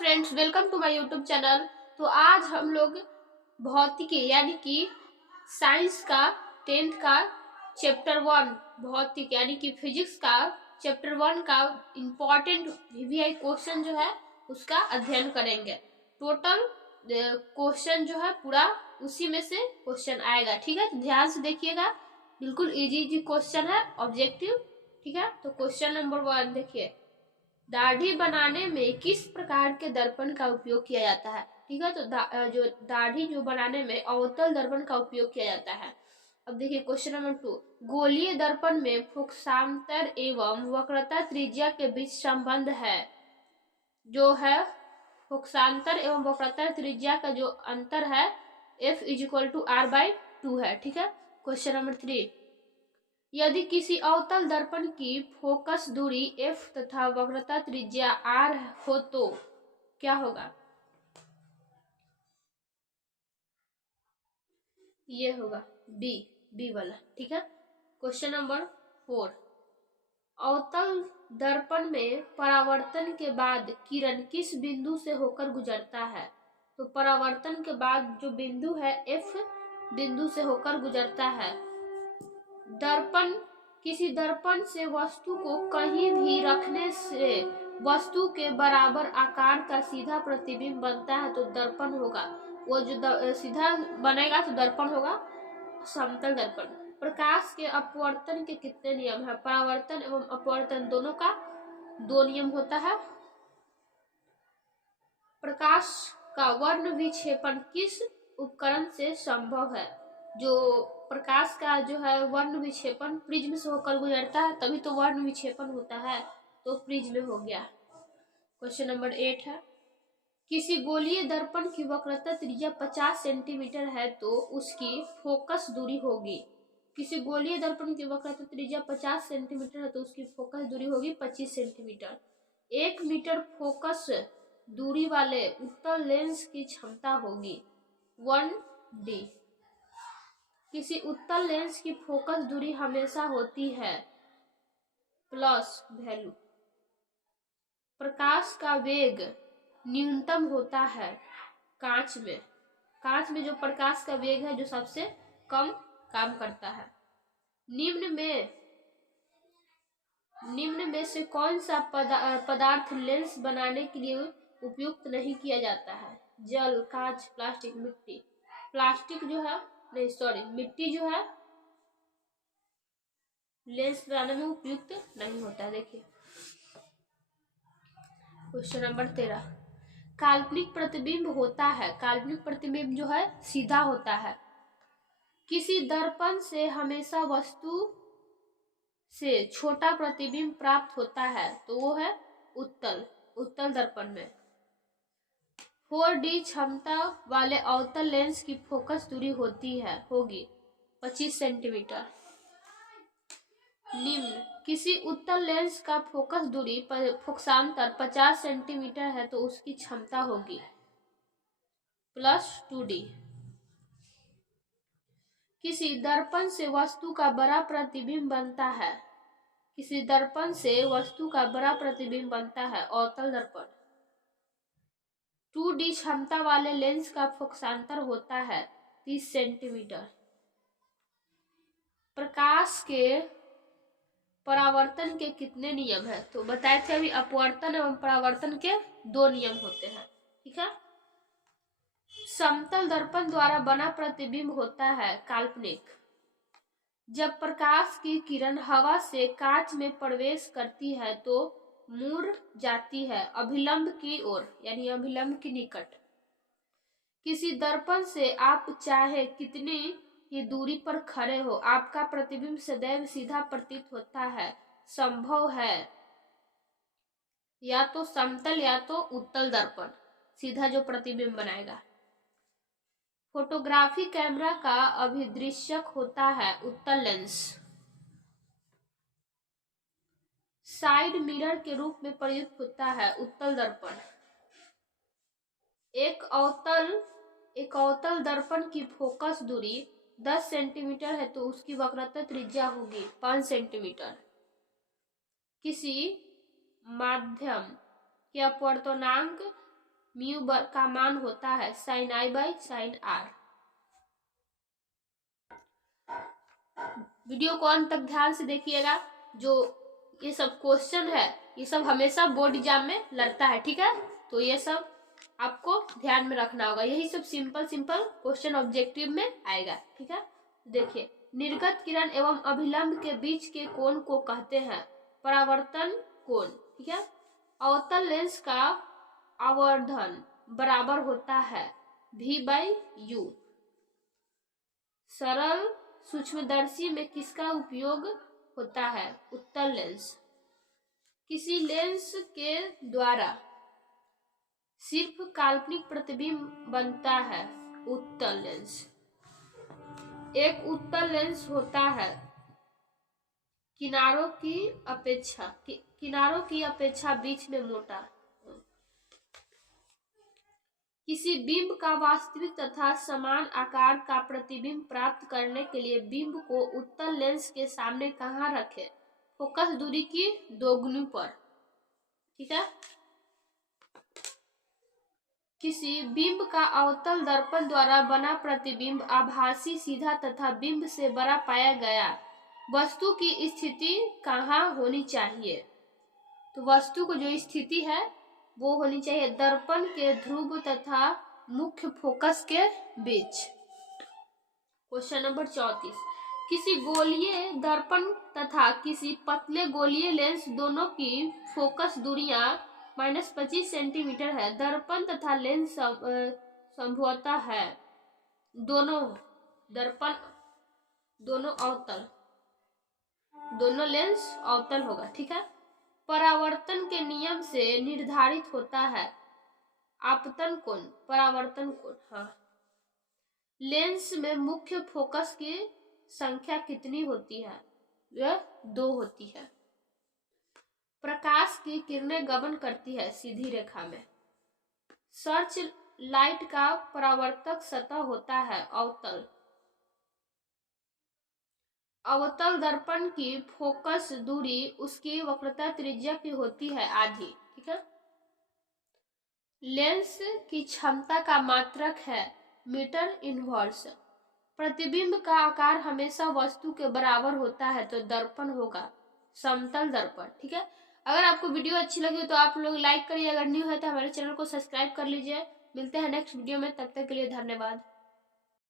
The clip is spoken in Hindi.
Friends, welcome to my YouTube channel. तो आज हम लोग भौतिकी यानी कि साइंस का 10th का चैप्टर 1 भौतिक यानी कि फिजिक्स का चैप्टर 1 का इम्पोर्टेंट वीवीआई क्वेश्चन जो है उसका अध्ययन करेंगे। टोटल क्वेश्चन जो है पूरा उसी में से क्वेश्चन आएगा। ठीक है, तो ध्यान से देखिएगा, बिल्कुल इजी क्वेश्चन है, ऑब्जेक्टिव। ठीक है, तो क्वेश्चन नंबर 1 देखिए, दाढ़ी बनाने में किस प्रकार के दर्पण का उपयोग किया जाता है। ठीक है, तो जो दाढ़ी जो बनाने में अवतल दर्पण का उपयोग किया जाता है। अब देखिए क्वेश्चन नंबर 2, गोलीय दर्पण में फोकसांतर एवं वक्रता त्रिज्या के बीच संबंध है। जो है फोकसांतर एवं वक्रता त्रिज्या का जो अंतर है F = R/2 है। ठीक है, क्वेश्चन नंबर 3, यदि किसी अवतल दर्पण की फोकस दूरी f तथा वक्रता त्रिज्या r हो तो क्या होगा। ये होगा बी वाला। ठीक है, क्वेश्चन नंबर 4, अवतल दर्पण में परावर्तन के बाद किरण किस बिंदु से होकर गुजरता है। तो परावर्तन के बाद जो बिंदु है f बिंदु से होकर गुजरता है। दर्पण किसी दर्पण से वस्तु को कहीं भी रखने से वस्तु के बराबर आकार का सीधा प्रतिबिंब बनता है तो दर्पण होगा। वो जो सीधा बनेगा तो दर्पण होगा समतल दर्पण। प्रकाश के अपवर्तन के कितने नियम है। परावर्तन एवं अपवर्तन दोनों का 2 नियम होता है। प्रकाश का वर्ण विक्षेपण किस उपकरण से संभव है। जो प्रकाश का जो है वर्ण विक्षेपण प्रिज्म से होकर गुजरता है, तभी तो वर्ण विक्षेपण होता है, तो प्रिज्म हो गया। क्वेश्चन नंबर 8 है, किसी गोलीय दर्पण की वक्रता त्रिज्या 50 सेंटीमीटर है तो उसकी फोकस दूरी होगी। किसी गोलीय दर्पण की वक्रता त्रिज्या 50 सेंटीमीटर है तो उसकी फोकस दूरी होगी 25 सेंटीमीटर। 1 मीटर फोकस दूरी वाले उत्तल लेंस की क्षमता होगी 1D। किसी उत्तल लेंस की फोकस दूरी हमेशा होती है प्लस वैल्यू। प्रकाश का वेग न्यूनतम होता है कांच में। कांच में जो प्रकाश का वेग है जो सबसे कम काम करता है। निम्न में से कौन सा पदार्थ लेंस बनाने के लिए उपयुक्त नहीं किया जाता है। जल, कांच, प्लास्टिक, मिट्टी। प्लास्टिक जो है मिट्टी जो है लेंस बनाने में उपयुक्त नहीं होता है। देखिए क्वेश्चन नंबर 13, काल्पनिक प्रतिबिंब होता है। काल्पनिक प्रतिबिंब जो है सीधा होता है। किसी दर्पण से हमेशा वस्तु से छोटा प्रतिबिंब प्राप्त होता है तो वो है उत्तल दर्पण में। 4D क्षमता वाले अवतल लेंस की फोकस दूरी होगी 25 सेंटीमीटर। निम्न किसी उत्तल लेंस का फोकस दूरी फोकसांतर 50 सेंटीमीटर है तो उसकी क्षमता होगी +2D। किसी दर्पण से वस्तु का बड़ा प्रतिबिंब बनता है। किसी दर्पण से वस्तु का बड़ा प्रतिबिंब बनता है अवतल दर्पण। 2D क्षमता वाले लेंस का फोकसांतर होता है 30 सेंटीमीटर। प्रकाश के परावर्तन के कितने नियम है। तो बताए थे अभी, अपवर्तन एवं परावर्तन के 2 नियम होते हैं। ठीक है, समतल दर्पण द्वारा बना प्रतिबिंब होता है काल्पनिक। जब प्रकाश की किरण हवा से कांच में प्रवेश करती है तो मुड़ जाती है अभिलंब की ओर, यानी अभिलंब के निकट। किसी दर्पण से आप चाहे कितनी ही दूरी पर खड़े हो, आपका प्रतिबिंब सदैव सीधा प्रतीत होता है। संभव है या तो समतल या तो उत्तल दर्पण सीधा जो प्रतिबिंब बनाएगा। फोटोग्राफी कैमरा का अभिदृश्यक होता है उत्तल लेंस। साइड मिरर के रूप में प्रयुक्त होता है उत्तल दर्पण। एक अवतल दर्पण की फोकस दूरी 10 सेंटीमीटर है तो उसकी वक्रता त्रिज्या होगी 5 सेंटीमीटर। किसी माध्यम के अपवर्तनांक म्यू का मान होता है sin i by sin r। Video को अंत तक ध्यान से देखिएगा। जो ये सब क्वेश्चन है ये सब हमेशा बोर्ड एग्जाम में लड़ता है, ठीक है। तो ये सब आपको ध्यान में रखना होगा। यही सब सिंपल सिंपल क्वेश्चन ऑब्जेक्टिव में आएगा, ठीक है। देखिए, निर्गत किरण एवं अभिलंब के बीच के कोण को कहते हैं परावर्तन कोण, ठीक है। अवतल लेंस का आवर्धन बराबर होता है v बाई u। सरल सूक्ष्मदर्शी में किसका उपयोग होता है? उत्तल लेंस। किसी लेंस के द्वारा सिर्फ काल्पनिक प्रतिबिंब बनता है? उत्तल लेंस। एक उत्तल लेंस होता है किनारों की अपेक्षा बीच में मोटा। किसी बिंब का वास्तविक तथा समान आकार का प्रतिबिंब प्राप्त करने के लिए बिंब को उत्तल लेंस के सामने कहाँ रखें? फोकस दूरी की दोगुनी पर, ठीक है। किसी बिंब का अवतल दर्पण द्वारा बना प्रतिबिंब आभासी, सीधा तथा बिंब से बड़ा पाया गया वस्तु की स्थिति कहाँ होनी चाहिए? तो वस्तु को जो स्थिति है वो होनी चाहिए दर्पण के ध्रुव तथा मुख्य फोकस के बीच। क्वेश्चन नंबर 34, किसी गोलीय दर्पण तथा किसी पतले गोलीय लेंस दोनों की फोकस दूरियां -25 सेंटीमीटर है। दर्पण तथा लेंस संभवतः है दोनों दर्पण, दोनों अवतल, दोनों लेंस अवतल होगा, ठीक है। परावर्तन के नियम से निर्धारित होता है आपतन कोण, परावर्तन कोण। हाँ, लेंस में मुख्य फोकस की संख्या कितनी होती है? यह 2 होती है। प्रकाश की किरणें गमन करती है सीधी रेखा में। सर्च लाइट का परावर्तक सतह होता है अवतल। अवतल दर्पण की फोकस दूरी उसकी वक्रता त्रिज्या की होती है आधी, ठीक है। लेंस की क्षमता का मात्रक है मीटर इनवर्स। प्रतिबिंब का आकार हमेशा वस्तु के बराबर होता है तो दर्पण होगा समतल दर्पण, ठीक है। अगर आपको वीडियो अच्छी लगी तो आप लोग लाइक करिए, अगर न्यू है तो हमारे चैनल को सब्सक्राइब कर लीजिए। मिलते हैं नेक्स्ट वीडियो में, तब तक के लिए धन्यवाद।